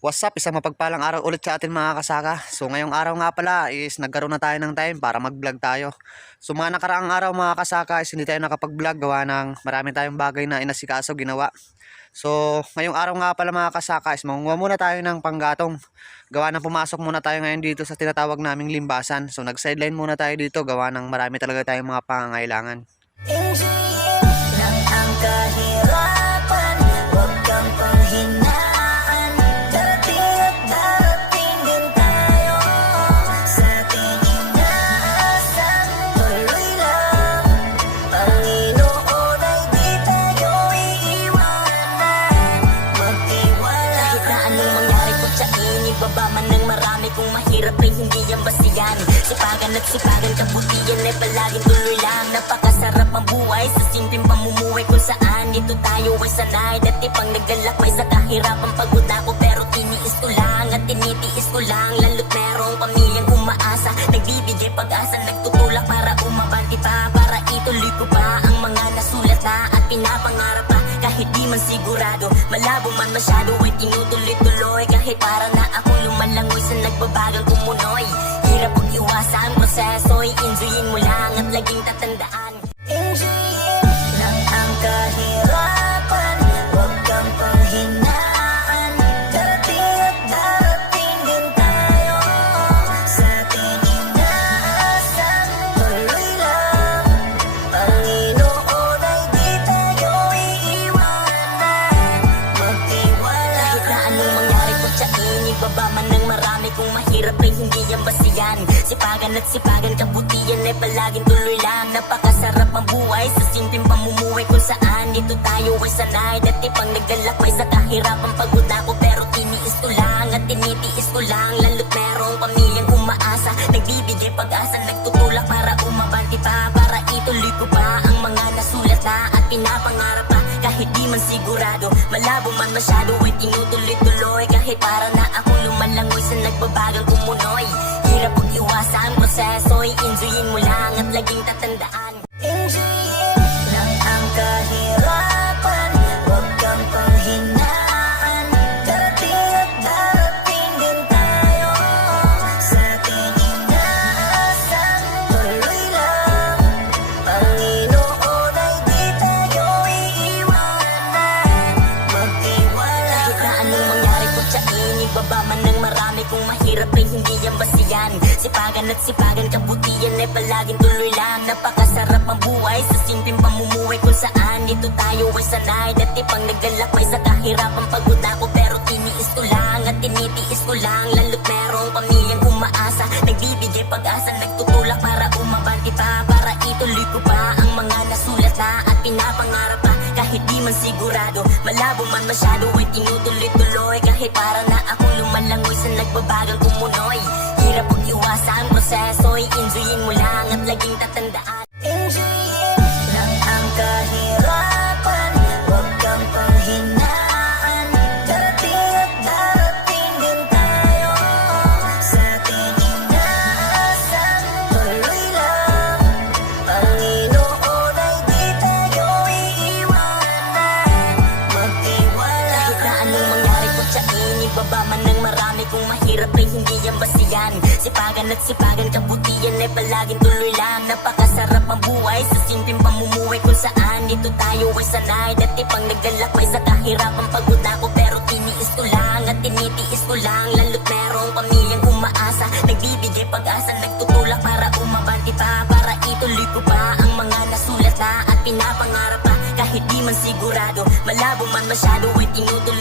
What's up? Isang mapagpalang araw ulit sa atin mga kasaka. So ngayong araw nga pala is nagkaroon na tayo ng time para mag-vlog tayo. So mga nakaraang araw mga kasaka is hindi tayo nakapag-vlog gawa ng marami tayong bagay na inasikaso ginawa. So ngayong araw nga pala mga kasaka is mangunguha muna tayo ng panggatong. Gawa ng pumasok muna tayo ngayon dito sa tinatawag naming limbasan. So nag-sideline muna tayo dito gawa ng marami talaga tayong mga pangangailangan. Ay hindi yan basiyan Sipagan at sipagan kabutihan ay palaging tuloy lang. Napakasarap ang buhay sa simpleng pamumuhay Kung saan. Dito tayo ay sanay Dati pang naglalakbay sa kahirapan Pagod ako pero tiniis ko lang At tinitiis ko lang. Lalo't merong pamilyang umaasa Nagbibigay sigurado. Malabo man masyado ay tinutuloy-tuloy. Kahit para na akong lumalangoy sa nagbabagang kumunoy Hirap pag iwasan proseso ay enjoyin mo lang at laging tatandaan Ibaba man ng marami kung mahirap ay hindi yan basiyan Sipagan at sipagan kabutihan ay palaging tuloy lang. Napakasarap ang buhay sa simpleng pamumuhay Kung saan. Dito tayo ay sanay Dati pang naglalakbay sa kahirapan Pagod ako pero tiniis ko lang At tinitiis ko lang. Lalo't merong pamilyang umaasa Nagbibigay pag-asa Nagtutulak para umabanti pa. Para ituloy ko pa ang mga nasulat na At pinapangarap pa. Kahit di man sigurado Malabo man masyado ay tinutuloy-tuloy. Kahit para na yan basiyan Sipagan at sipagan kabutihan ay palaging tuloy lang. Napakasarap ang buhay sa simpleng pamumuhay Kung saan. Dito tayo ay sanay Dati pang naglalakbay sa kahirapan Pagod ako pero tiniis ko lang At tinitiis ko lang. Lalo't merong pamilyang umaasa Nagbibigay pag-asa Nagtutulak para umabanti pa Para ituloy ko pa Malabo man masyado ay tinutuloy-tuloy. Kahit para na akong lumalangoy sa nagbabagang kumunoy Hirap pag iwasan proseso ay enjoyin mo lang At laging tatandaan tiyain Ibaba man ng marami kung mahirap ay hindi yan basiyan Sipagan at sipagan kabutihan ay palaging tuloy lang. Napakasarap ang buhay sa simpleng pamumuhay Kung saan. Dito tayo ay sanay Dati pang naglalakbay sa kahirapan. Pagod ako pero tiniis ko lang. At tinitiis ko lang Lalo't merong pamilyang umaasa. Nagbibigay pag-asa Nagtutulak para umabanti pa Para ituloy ko pa ang mga nasulat na At pinapangarap pa. Kahit di man sigurado Malabo man masyado ay tinutuloy-tuloy